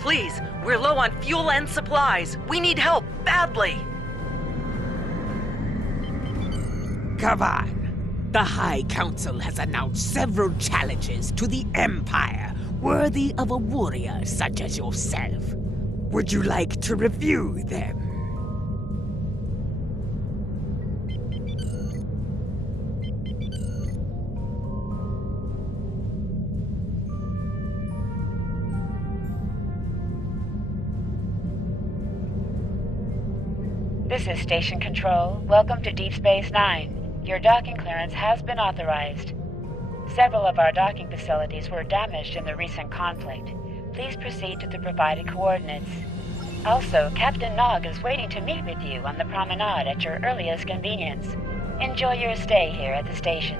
Please, we're low on fuel and supplies. We need help, badly. Come on. The High Council has announced several challenges to the Empire, worthy of a warrior such as yourself. Would you like to review them? This is Station Control. Welcome to Deep Space Nine. Your docking clearance has been authorized. Several of our docking facilities were damaged in the recent conflict. Please proceed to the provided coordinates. Also, Captain Nog is waiting to meet with you on the promenade at your earliest convenience. Enjoy your stay here at the station.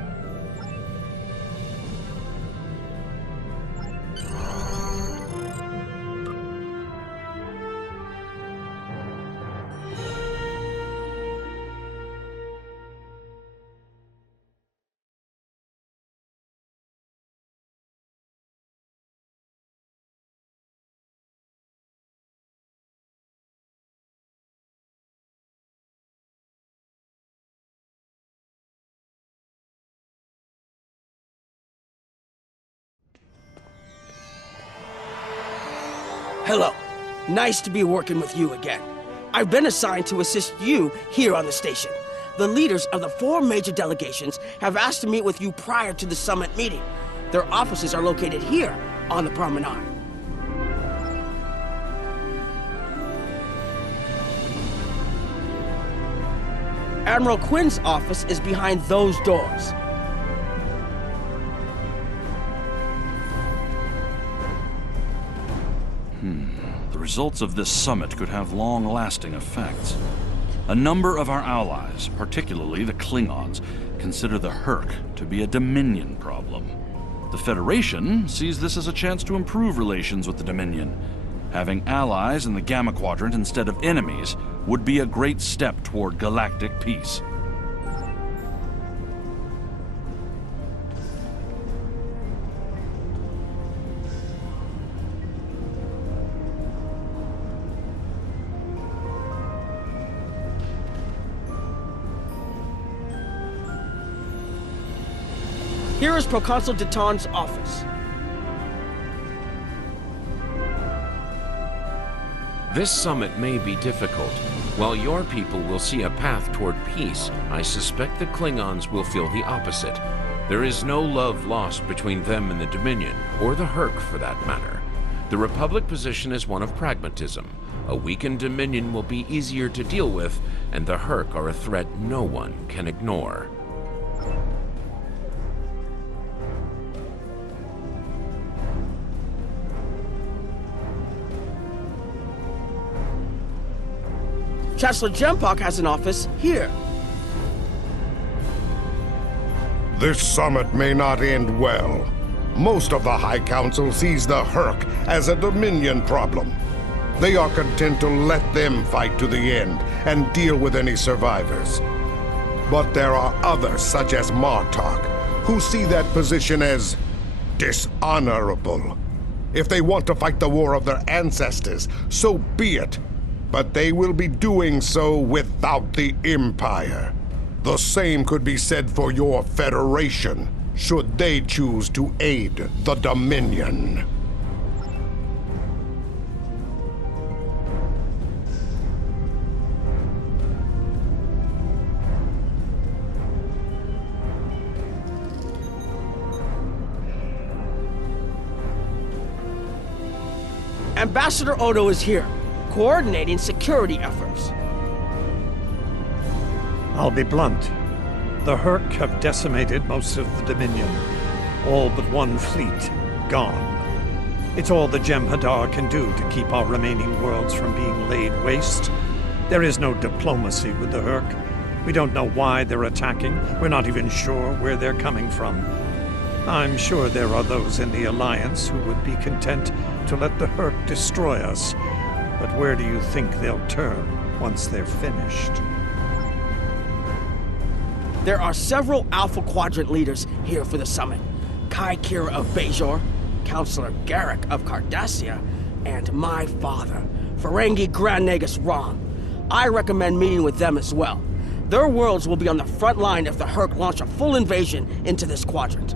Hello. Nice to be working with you again. I've been assigned to assist you here on the station. The leaders of the 4 major delegations have asked to meet with you prior to the summit meeting. Their offices are located here on the promenade. Admiral Quinn's office is behind those doors. The results of this summit could have long-lasting effects. A number of our allies, particularly the Klingons, consider the Hur'q to be a Dominion problem. The Federation sees this as a chance to improve relations with the Dominion. Having allies in the Gamma Quadrant instead of enemies would be a great step toward galactic peace. Here is Proconsul Deton's office. This summit may be difficult. While your people will see a path toward peace, I suspect the Klingons will feel the opposite. There is no love lost between them and the Dominion, or the Hur'q for that matter. The Republic position is one of pragmatism. A weakened Dominion will be easier to deal with, and the Hur'q are a threat no one can ignore. Chancellor Jempok has an office here. This summit may not end well. Most of the High Council sees the Hur'q as a Dominion problem. They are content to let them fight to the end and deal with any survivors. But there are others, such as Martok, who see that position as dishonorable. If they want to fight the war of their ancestors, so be it. But they will be doing so without the Empire. The same could be said for your Federation, should they choose to aid the Dominion. Ambassador Odo is here, coordinating security efforts. I'll be blunt. The Hur'q have decimated most of the Dominion. All but one fleet, gone. It's all the Jem'Hadar can do to keep our remaining worlds from being laid waste. There is no diplomacy with the Hur'q. We don't know why they're attacking. We're not even sure where they're coming from. I'm sure there are those in the Alliance who would be content to let the Hur'q destroy us. But where do you think they'll turn once they're finished? There are several Alpha Quadrant leaders here for the summit. Kai Kira of Bajor, Counselor Garrick of Cardassia, and my father, Ferengi Grand Nagus Rom. I recommend meeting with them as well. Their worlds will be on the front line if the Hur'q launch a full invasion into this quadrant.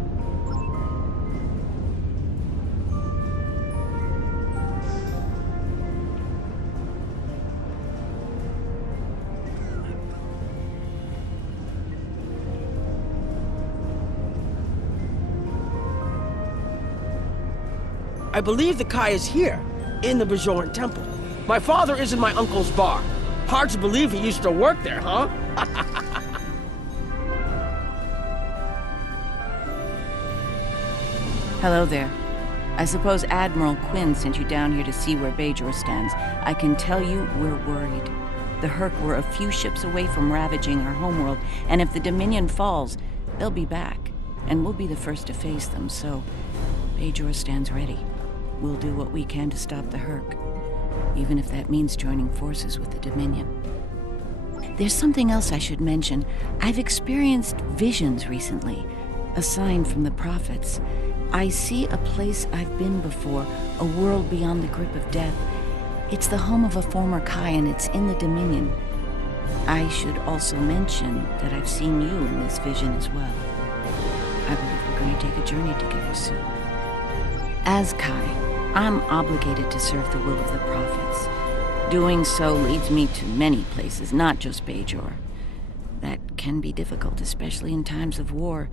I believe the Kai is here, in the Bajoran Temple. My father is in my uncle's bar. Hard to believe he used to work there, huh? Hello there. I suppose Admiral Quinn sent you down here to see where Bajor stands. I can tell you we're worried. The Hur'q were a few ships away from ravaging our homeworld, and if the Dominion falls, they'll be back. And we'll be the first to face them, so Bajor stands ready. We'll do what we can to stop the Hur'q, even if that means joining forces with the Dominion. There's something else I should mention. I've experienced visions recently, a sign from the prophets. I see a place I've been before, a world beyond the grip of death. It's the home of a former Kai, and it's in the Dominion. I should also mention that I've seen you in this vision as well. I believe we're going to take a journey together soon. As Kai, I'm obligated to serve the will of the prophets. Doing so leads me to many places, not just Bajor. That can be difficult, especially in times of war.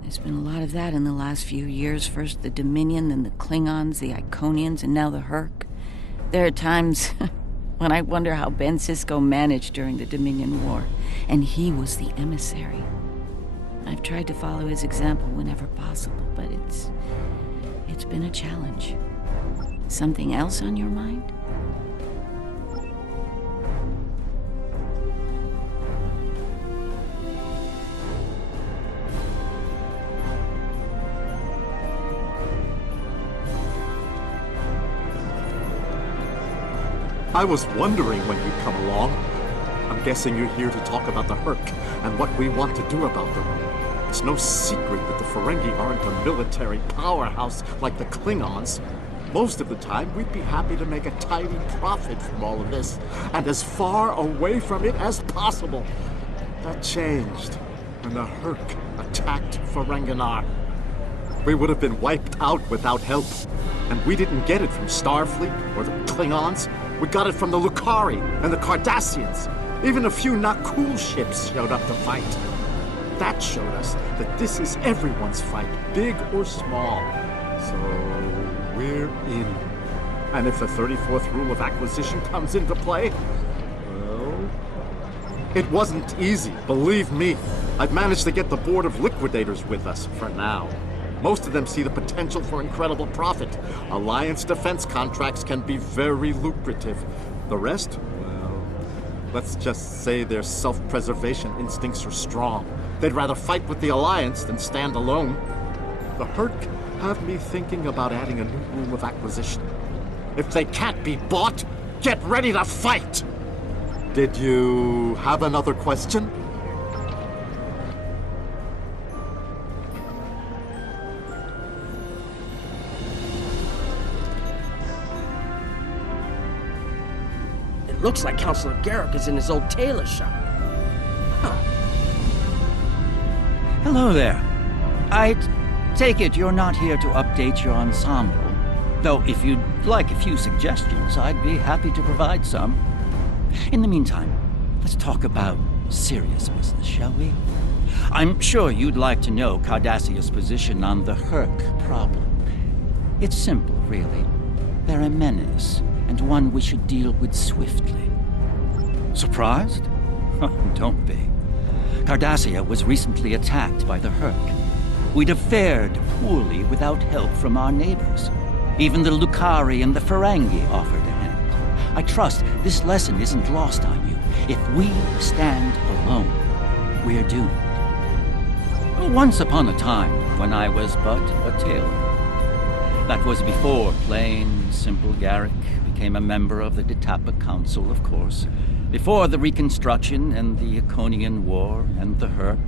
There's been a lot of that in the last few years. First the Dominion, then the Klingons, the Iconians, and now the Hur'q. There are times when I wonder how Ben Sisko managed during the Dominion War, and he was the emissary. I've tried to follow his example whenever possible, but it's been a challenge. Something else on your mind? I was wondering when you'd come along. I'm guessing you're here to talk about the Hur'q and what we want to do about them. It's no secret that the Ferengi aren't a military powerhouse like the Klingons. Most of the time, we'd be happy to make a tidy profit from all of this, and as far away from it as possible. That changed when the Hur'q attacked Ferenginar. We would have been wiped out without help, and we didn't get it from Starfleet or the Klingons. We got it from the Lukari and the Cardassians. Even a few not cool ships showed up to fight. That showed us that this is everyone's fight, big or small. So we're in. And if the 34th rule of acquisition comes into play, well, it wasn't easy, believe me. I've managed to get the Board of Liquidators with us for now. Most of them see the potential for incredible profit. Alliance defense contracts can be very lucrative. The rest, well, let's just say their self-preservation instincts are strong. They'd rather fight with the Alliance than stand alone. The Hur'q have me thinking about adding a new rule of acquisition. If they can't be bought, get ready to fight! Did you have another question? It looks like Counselor Garrick is in his old tailor shop. Huh. Hello there. I take it you're not here to update your ensemble. Though if you'd like a few suggestions, I'd be happy to provide some. In the meantime, let's talk about serious business, shall we? I'm sure you'd like to know Cardassia's position on the Hur'q problem. It's simple, really. They're a menace, and one we should deal with swiftly. Surprised? Don't be. Cardassia was recently attacked by the Hur'q. We'd have fared poorly without help from our neighbors. Even the Lukari and the Ferengi offered a hand. I trust this lesson isn't lost on you. If we stand alone, we're doomed. Once upon a time, when I was but a tailor. That was before plain, simple Garrick became a member of the Detapa Council, of course. Before the Reconstruction and the Iconian War and the Hur'q.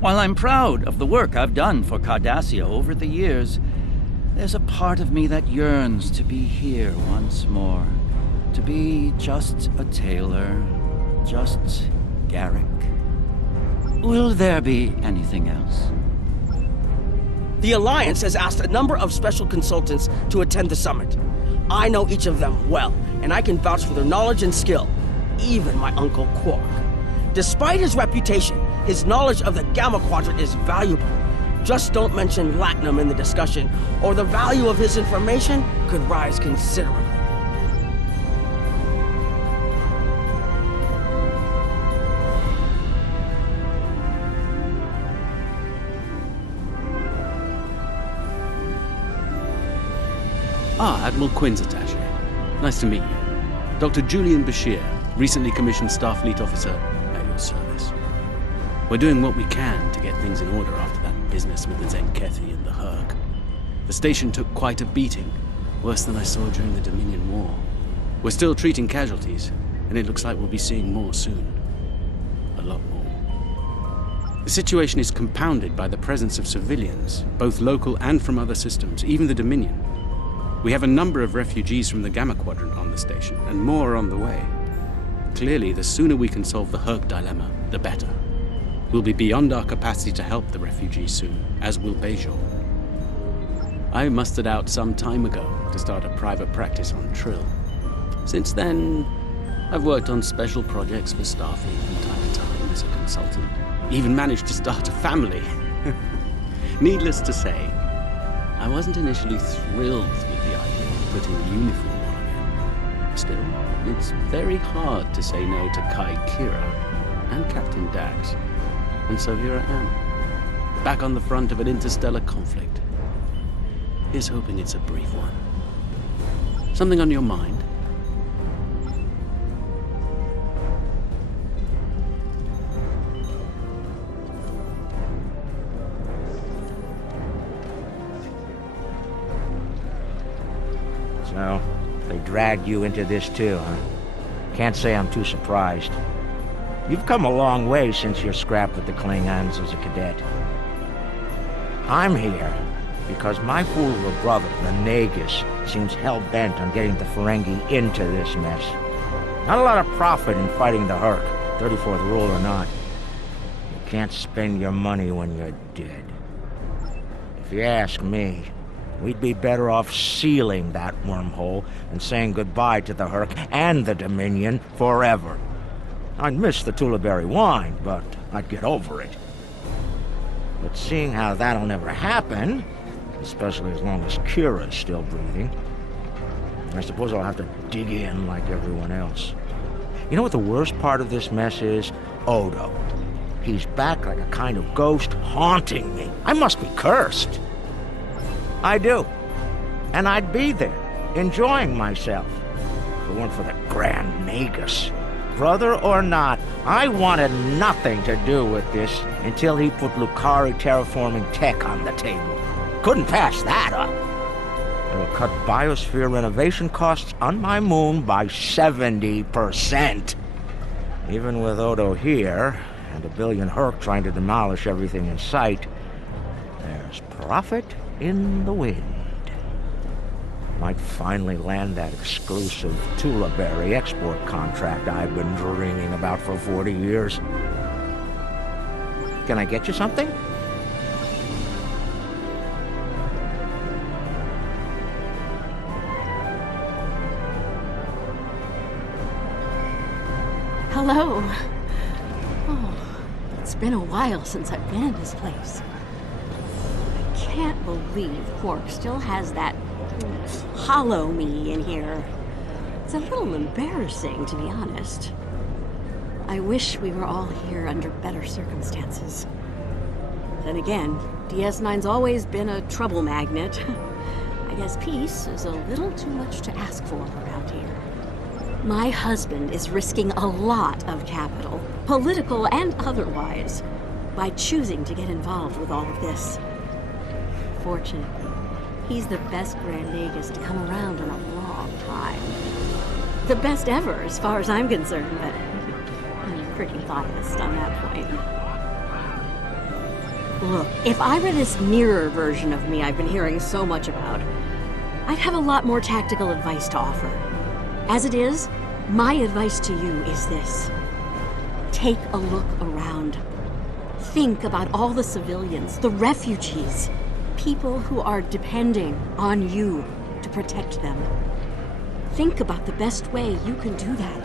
While I'm proud of the work I've done for Cardassia over the years, There's a part of me that yearns to be here once more. To be just a tailor, just Garrick. Will there be anything else? The Alliance has asked a number of special consultants to attend the summit. I know each of them well, and I can vouch for their knowledge and skill. Even my Uncle Quark. Despite his reputation, his knowledge of the Gamma Quadrant is valuable. Just don't mention Latinum in the discussion, or the value of his information could rise considerably. Ah, Admiral Quinn's attaché. Nice to meet you. Dr. Julian Bashir, recently commissioned Starfleet officer at your service. We're doing what we can to get things in order after that business with the Zenkethi and the Hur'q. The station took quite a beating, worse than I saw during the Dominion War. We're still treating casualties, and it looks like we'll be seeing more soon. A lot more. The situation is compounded by the presence of civilians, both local and from other systems, even the Dominion. We have a number of refugees from the Gamma Quadrant on the station, and more are on the way. Clearly, the sooner we can solve the Hur'q dilemma, the better. We'll be beyond our capacity to help the refugees soon, as will Bajor. I mustered out some time ago to start a private practice on Trill. Since then, I've worked on special projects for Starfleet from time to time as a consultant. Even managed to start a family. Needless to say, I wasn't initially thrilled with the idea of putting a uniform on again. Still, it's very hard to say no to Kai Kira and Captain Dax. And so here I am, back on the front of an interstellar conflict. Here's hoping it's a brief one. Something on your mind? So, they dragged you into this too, huh? Can't say I'm too surprised. You've come a long way since your scrap with the Klingons as a cadet. I'm here because my fool of a brother, the Nagus, seems hell-bent on getting the Ferengi into this mess. Not a lot of profit in fighting the Hur'q, 34th rule or not. You can't spend your money when you're dead. If you ask me, we'd be better off sealing that wormhole and saying goodbye to the Hur'q and the Dominion forever. I'd miss the Tulaberry wine, but I'd get over it. But seeing how that'll never happen, especially as long as Kira's still breathing, I suppose I'll have to dig in like everyone else. You know what the worst part of this mess is? Odo. He's back like a kind of ghost haunting me. I must be cursed. I do. And I'd be there, enjoying myself, if it weren't for the Grand Nagus. Brother or not, I wanted nothing to do with this until he put Lucari terraforming tech on the table. Couldn't pass that up. It'll cut biosphere renovation costs on my moon by 70%. Even with Odo here, and a billion Hur'q trying to demolish everything in sight, there's profit in the wind. Might finally land that exclusive Tulaberry export contract I've been dreaming about for 40 years. Can I get you something? Hello. Oh, it's been a while since I've been in this place. I can't believe Quark still has that hollow me in here. It's a little embarrassing, to be honest. I wish we were all here under better circumstances. Then again, DS9's always been a trouble magnet. I guess peace is a little too much to ask for around here. My husband is risking a lot of capital, political and otherwise, by choosing to get involved with all of this. Fortunately, he's the best Grand Nagus to come around in a long time. The best ever, as far as I'm concerned, but I'm pretty biased on that point. Look, if I were this mirror version of me I've been hearing so much about, I'd have a lot more tactical advice to offer. As it is, my advice to you is this. Take a look around. Think about all the civilians, the refugees, people who are depending on you to protect them. Think about the best way you can do that,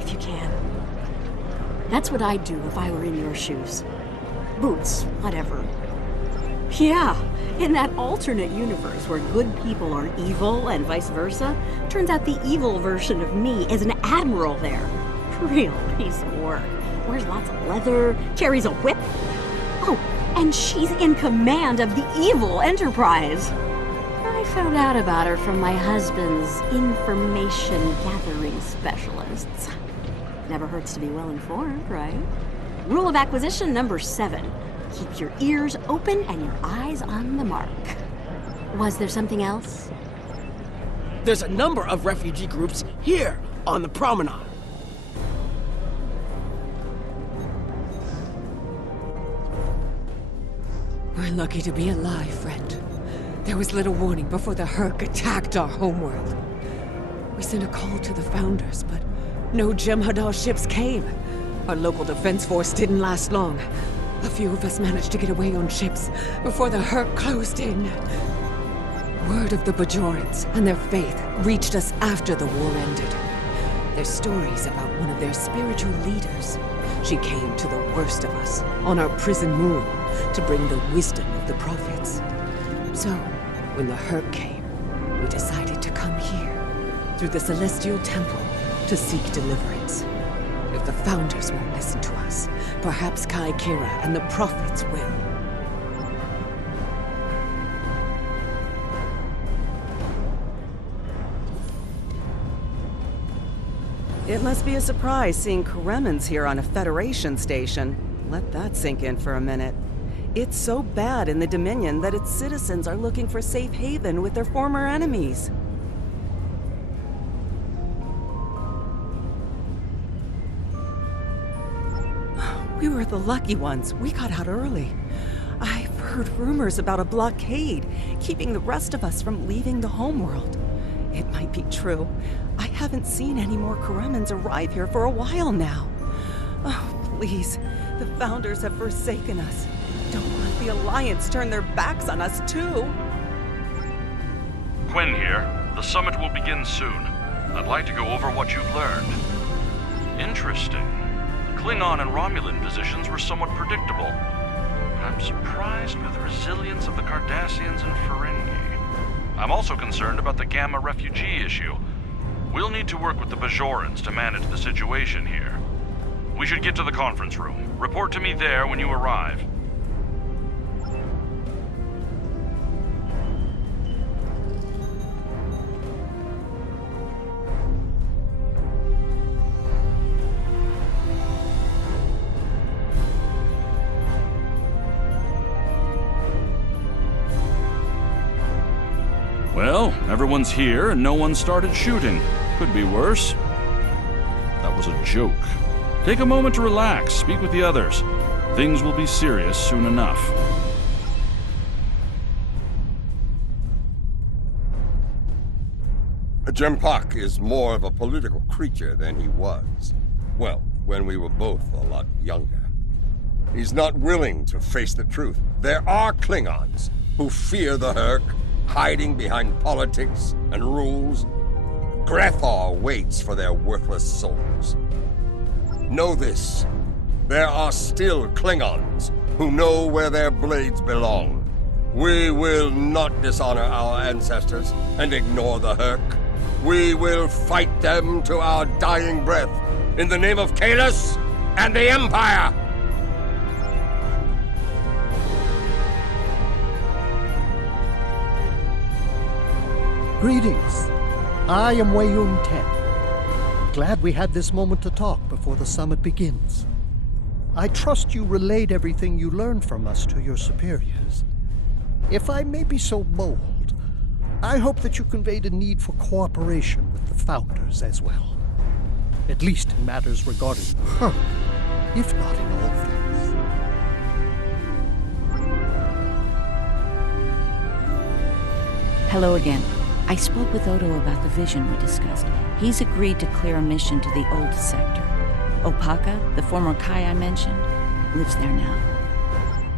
if you can. That's what I'd do if I were in your shoes. Boots, whatever. Yeah, in that alternate universe where good people are evil and vice versa, turns out the evil version of me is an admiral there. Real piece of work. Wears lots of leather, carries a whip. Oh, and she's in command of the evil Enterprise. I found out about her from my husband's information gathering specialists. Never hurts to be well informed, right? Rule of acquisition number 7. Keep your ears open and your eyes on the mark. Was there something else? There's a number of refugee groups here on the promenade. We're lucky to be alive, friend. There was little warning before the Hur'q attacked our homeworld. We sent a call to the Founders, but no Jem'Hadar ships came. Our local defense force didn't last long. A few of us managed to get away on ships before the Hur'q closed in. Word of the Bajorans and their faith reached us after the war ended. There's stories about one of their spiritual leaders. She came to the worst of us on our prison moon to bring the wisdom of the prophets. So, when the Hur'q came, we decided to come here, through the Celestial Temple, to seek deliverance. If the Founders won't listen to us, perhaps Kai Kira and the prophets will. It must be a surprise seeing Kremens here on a Federation station. Let that sink in for a minute. It's so bad in the Dominion that its citizens are looking for safe haven with their former enemies. We were the lucky ones. We got out early. I've heard rumors about a blockade, keeping the rest of us from leaving the homeworld. It might be true. I haven't seen any more Kremens arrive here for a while now. Oh, please. The Founders have forsaken us. Don't let the Alliance turn their backs on us, too. Quinn here. The summit will begin soon. I'd like to go over what you've learned. Interesting. The Klingon and Romulan positions were somewhat predictable. I'm surprised with the resilience of the Cardassians and Ferengi. I'm also concerned about the Gamma refugee issue. We'll need to work with the Bajorans to manage the situation here. We should get to the conference room. Report to me there when you arrive. Well, everyone's here and no one started shooting. Could be worse. That was a joke. Take a moment to relax, speak with the others. Things will be serious soon enough. Jem'Hadar is more of a political creature than he was. Well, when we were both a lot younger. He's not willing to face the truth. There are Klingons who fear the Hur'q, hiding behind politics and rules. Grethar waits for their worthless souls. Know this. There are still Klingons who know where their blades belong. We will not dishonor our ancestors and ignore the Hur'q. We will fight them to our dying breath in the name of Kahless and the Empire! Greetings. I am Wayun Ten. Glad we had this moment to talk before the summit begins. I trust you relayed everything you learned from us to your superiors. If I may be so bold, I hope that you conveyed a need for cooperation with the Founders as well. At least in matters regarding Hur'q, if not in all things. Hello again. I spoke with Odo about the vision we discussed. He's agreed to clear a mission to the old sector. Opaka, the former Kai I mentioned, lives there now.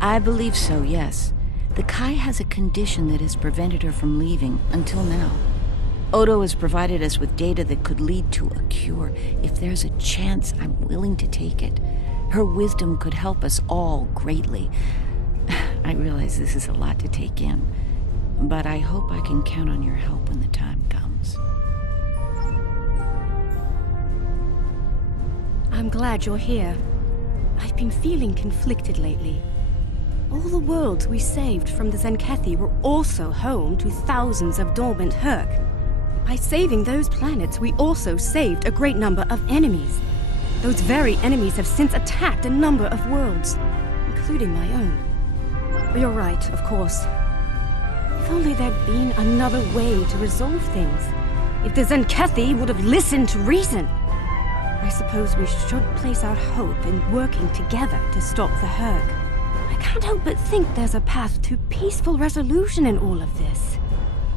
I believe so, yes. The Kai has a condition that has prevented her from leaving until now. Odo has provided us with data that could lead to a cure. If there's a chance, I'm willing to take it. Her wisdom could help us all greatly. I realize this is a lot to take in, but I hope I can count on your help when the time comes. I'm glad you're here. I've been feeling conflicted lately. All the worlds we saved from the Zenkethi were also home to thousands of dormant Hur'q. By saving those planets, we also saved a great number of enemies. Those very enemies have since attacked a number of worlds, including my own. You're right, of course. If only there'd been another way to resolve things. If the Zenkethi would have listened to reason. I suppose we should place our hope in working together to stop the Hur'q. I can't help but think there's a path to peaceful resolution in all of this.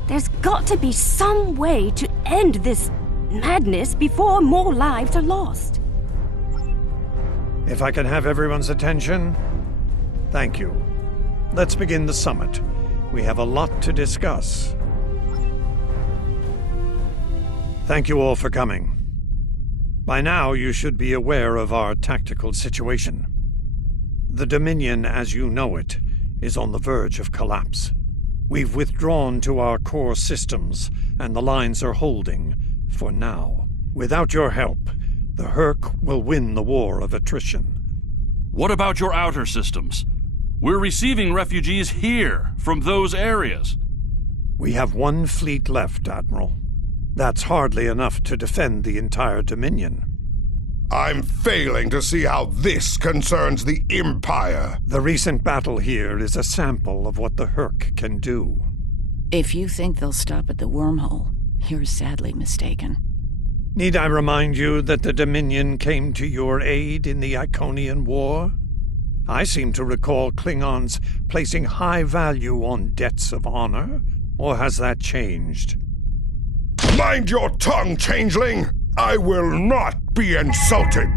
There's got to be some way to end this madness before more lives are lost. If I can have everyone's attention, thank you. Let's begin the summit. We have a lot to discuss. Thank you all for coming. By now, you should be aware of our tactical situation. The Dominion, as you know it, is on the verge of collapse. We've withdrawn to our core systems, and the lines are holding, for now. Without your help, the Hur'q will win the war of attrition. What about your outer systems? We're receiving refugees here, from those areas. We have one fleet left, Admiral. That's hardly enough to defend the entire Dominion. I'm failing to see how this concerns the Empire. The recent battle here is a sample of what the Hur'q can do. If you think they'll stop at the wormhole, you're sadly mistaken. Need I remind you that the Dominion came to your aid in the Iconian War? I seem to recall Klingons placing high value on debts of honor, or has that changed? Mind your tongue, changeling! I will not be insulted!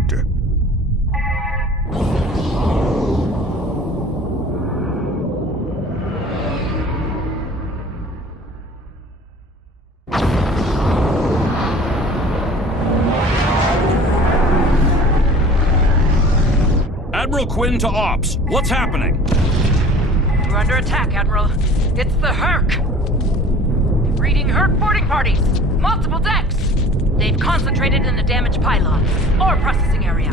Admiral Quinn to Ops. What's happening? We're under attack, Admiral. It's the Hur'q. Reading Hur'q boarding parties. Multiple decks. They've concentrated in the damaged pylon. Ore processing area.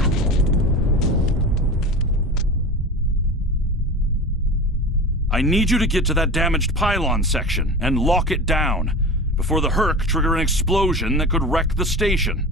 I need you to get to that damaged pylon section and lock it down before the Hur'q trigger an explosion that could wreck the station.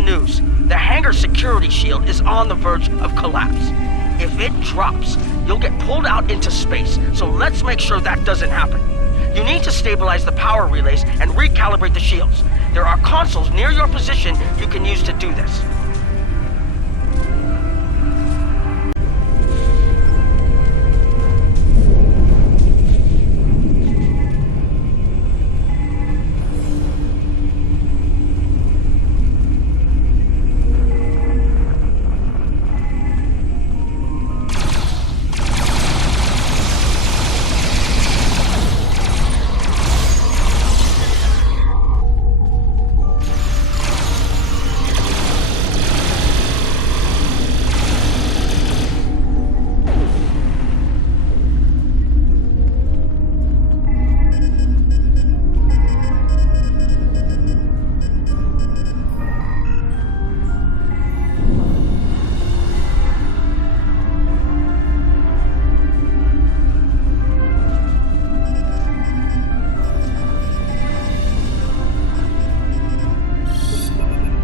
bad news. The hangar security shield is on the verge of collapse. If it drops, you'll get pulled out into space, so let's make sure that doesn't happen. You need to stabilize the power relays and recalibrate the shields. There are consoles near your position you can use to do this.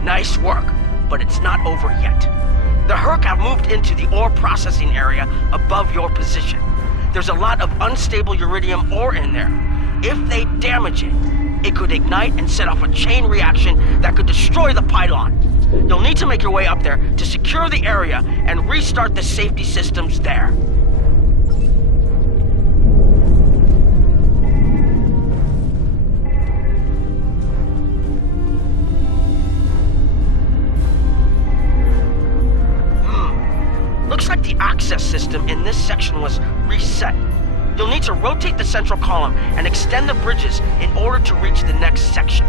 Nice work, but it's not over yet. The Hur'q have moved into the ore processing area above your position. There's a lot of unstable uridium ore in there. If they damage it, it could ignite and set off a chain reaction that could destroy the pylon. You'll need to make your way up there to secure the area and restart the safety systems there. Looks like the access system in this section was reset. You'll need to rotate the central column and extend the bridges in order to reach the next section.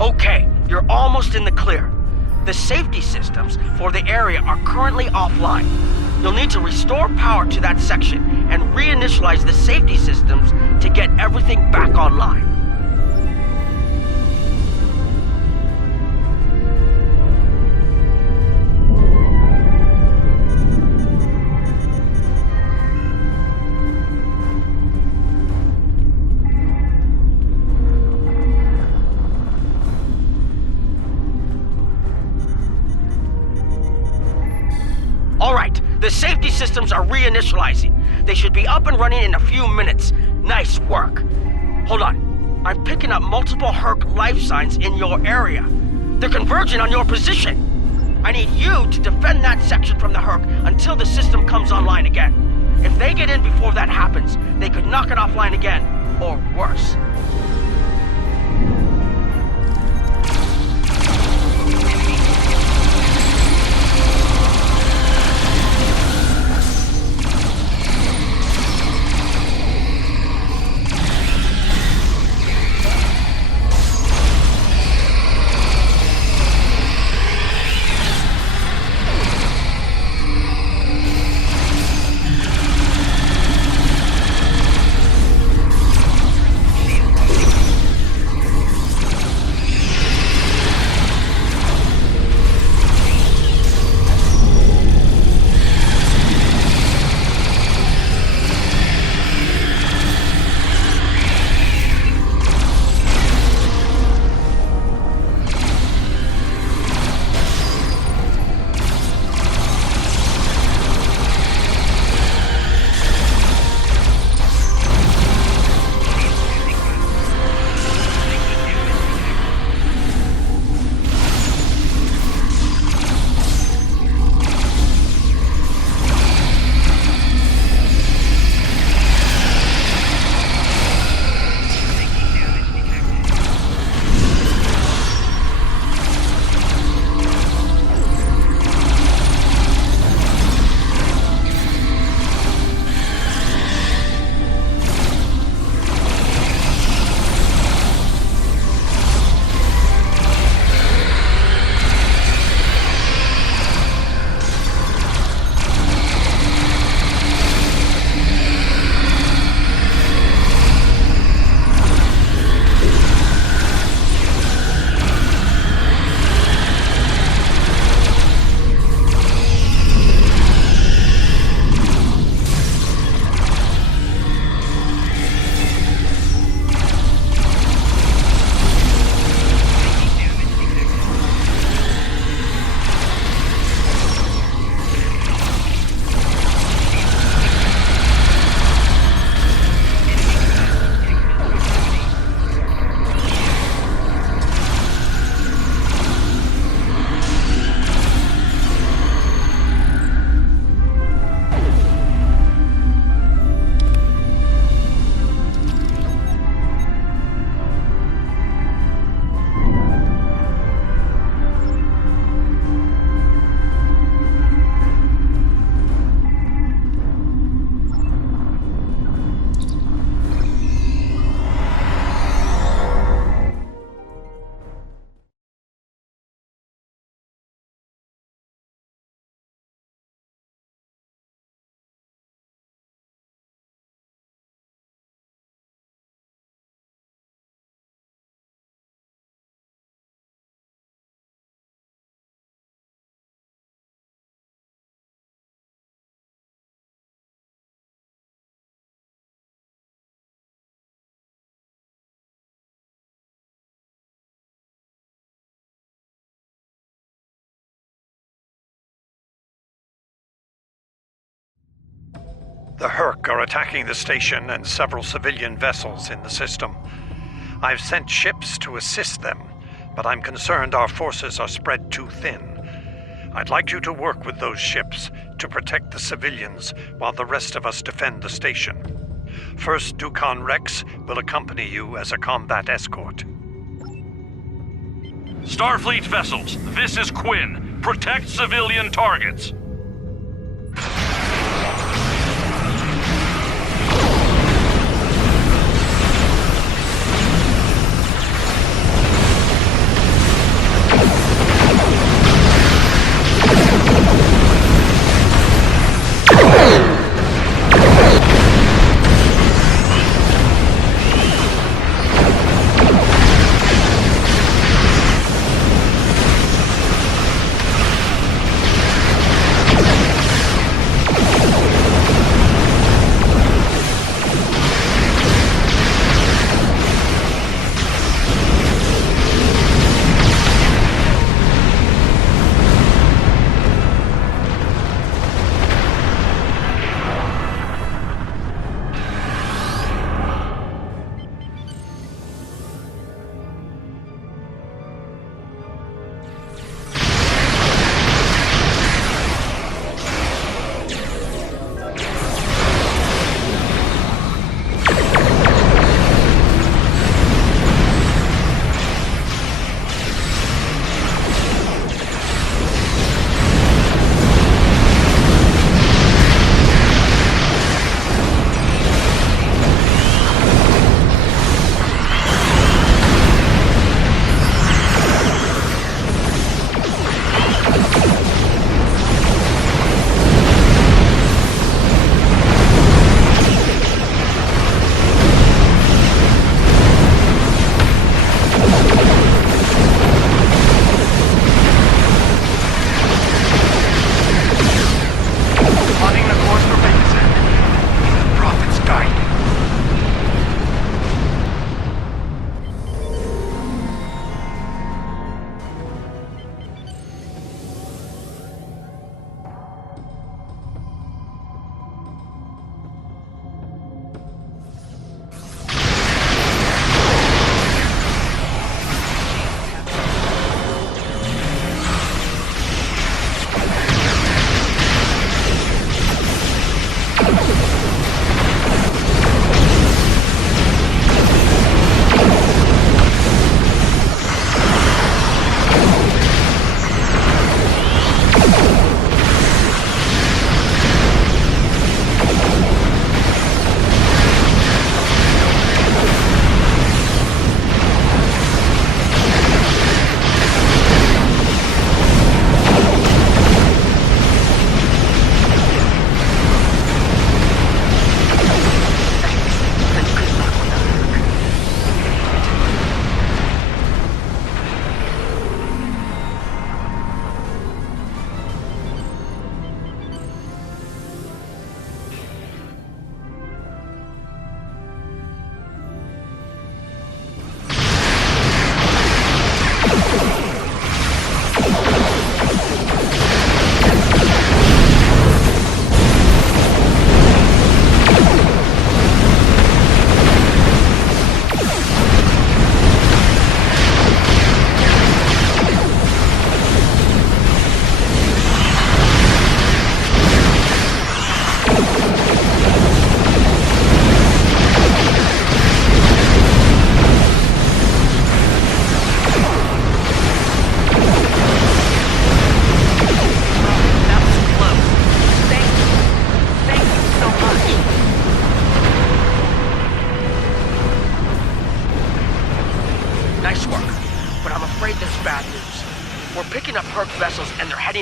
Okay, you're almost in the clear. The safety systems for the area are currently offline. You'll need to restore power to that section and reinitialize the safety systems to get everything back online. Alright, the safety systems are reinitializing. They should be up and running in a few minutes. Nice work. Hold on. I'm picking up multiple Hur'q life signs in your area. They're converging on your position. I need you to defend that section from the Hur'q until the system comes online again. If they get in before that happens, they could knock it offline again, or worse. The Hur'q are attacking the station and several civilian vessels in the system. I've sent ships to assist them, but I'm concerned our forces are spread too thin. I'd like you to work with those ships to protect the civilians while the rest of us defend the station. First Dukan Rex will accompany you as a combat escort. Starfleet vessels, this is Quinn. Protect civilian targets.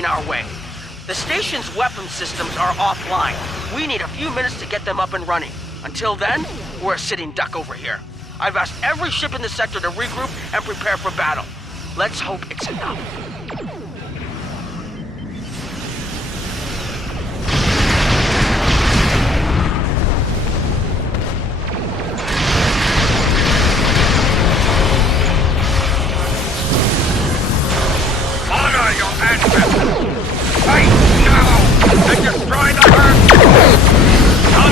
Our way. The station's weapon systems are offline. We need a few minutes to get them up and running. Until then, we're a sitting duck over here. I've asked every ship in the sector to regroup and prepare for battle. Let's hope it's enough. Honor your ancestors! Fight now and destroy the Hur'q!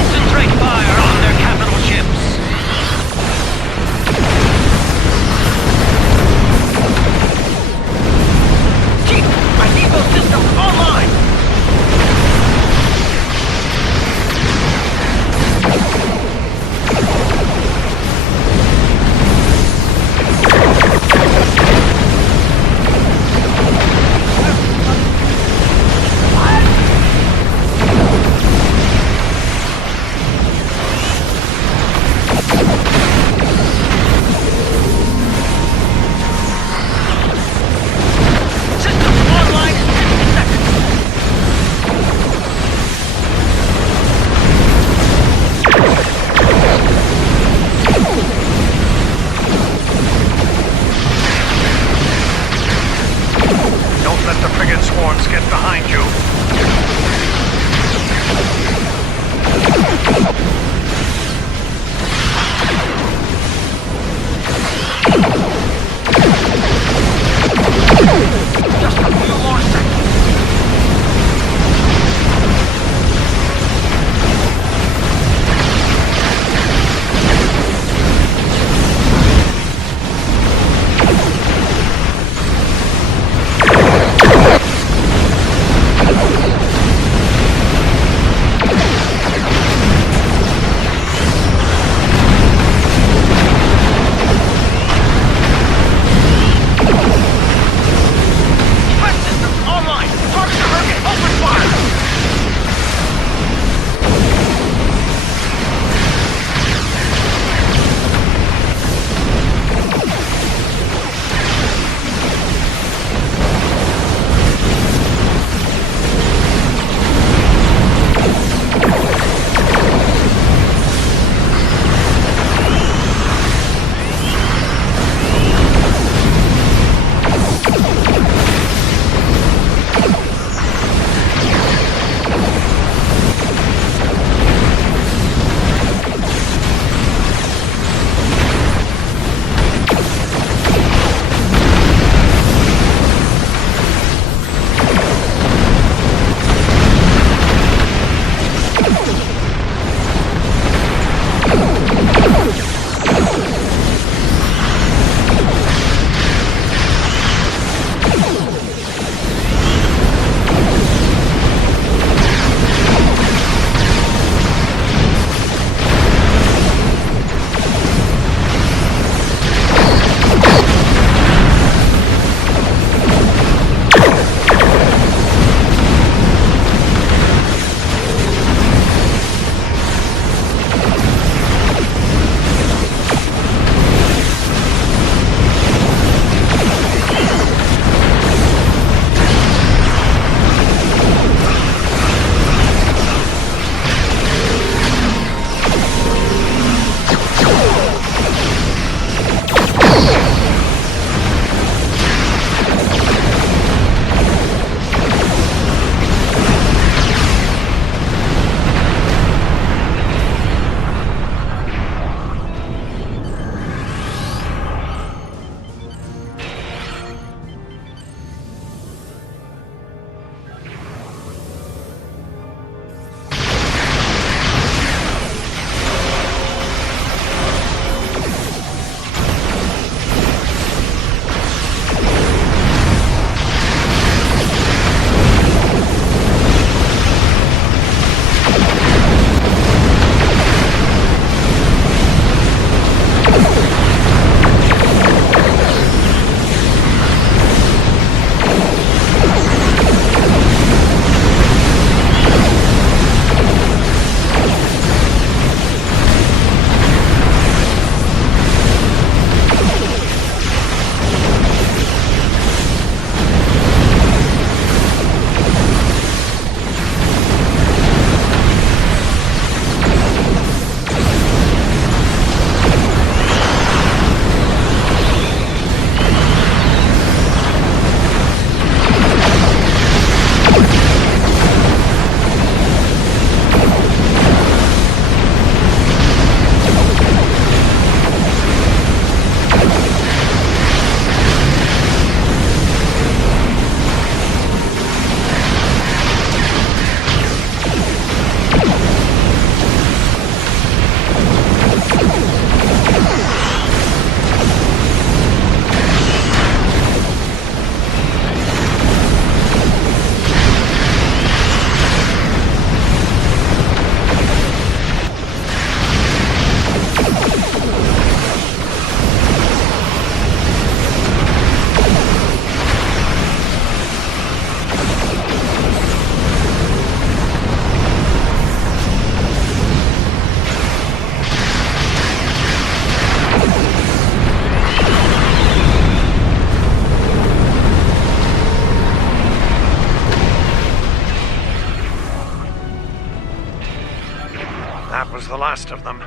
That was the last of them.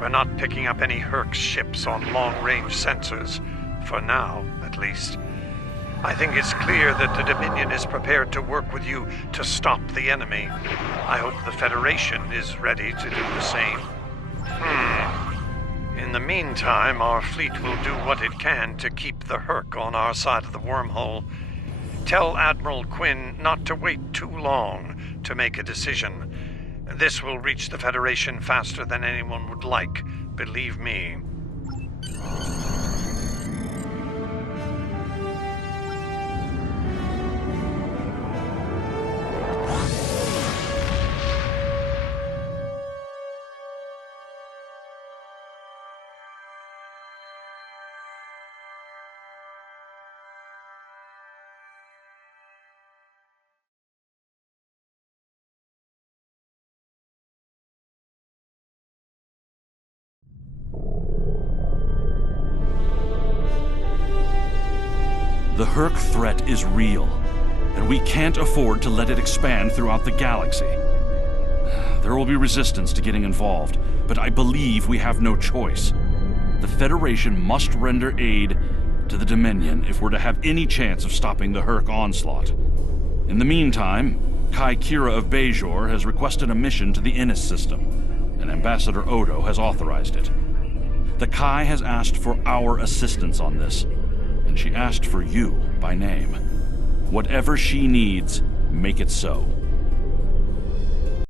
We're not picking up any Hur'q ships on long-range sensors. For now, at least. I think it's clear that the Dominion is prepared to work with you to stop the enemy. I hope the Federation is ready to do the same. In the meantime, our fleet will do what it can to keep the Hur'q on our side of the wormhole. Tell Admiral Quinn not to wait too long to make a decision. This will reach the Federation faster than anyone would like, believe me. The Hur'q threat is real, and we can't afford to let it expand throughout the galaxy. There will be resistance to getting involved, but I believe we have no choice. The Federation must render aid to the Dominion if we're to have any chance of stopping the Hur'q onslaught. In the meantime, Kai Kira of Bajor has requested a mission to the Innis system, and Ambassador Odo has authorized it. The Kai has asked for our assistance on this, and she asked for you by name. Whatever she needs, make it so.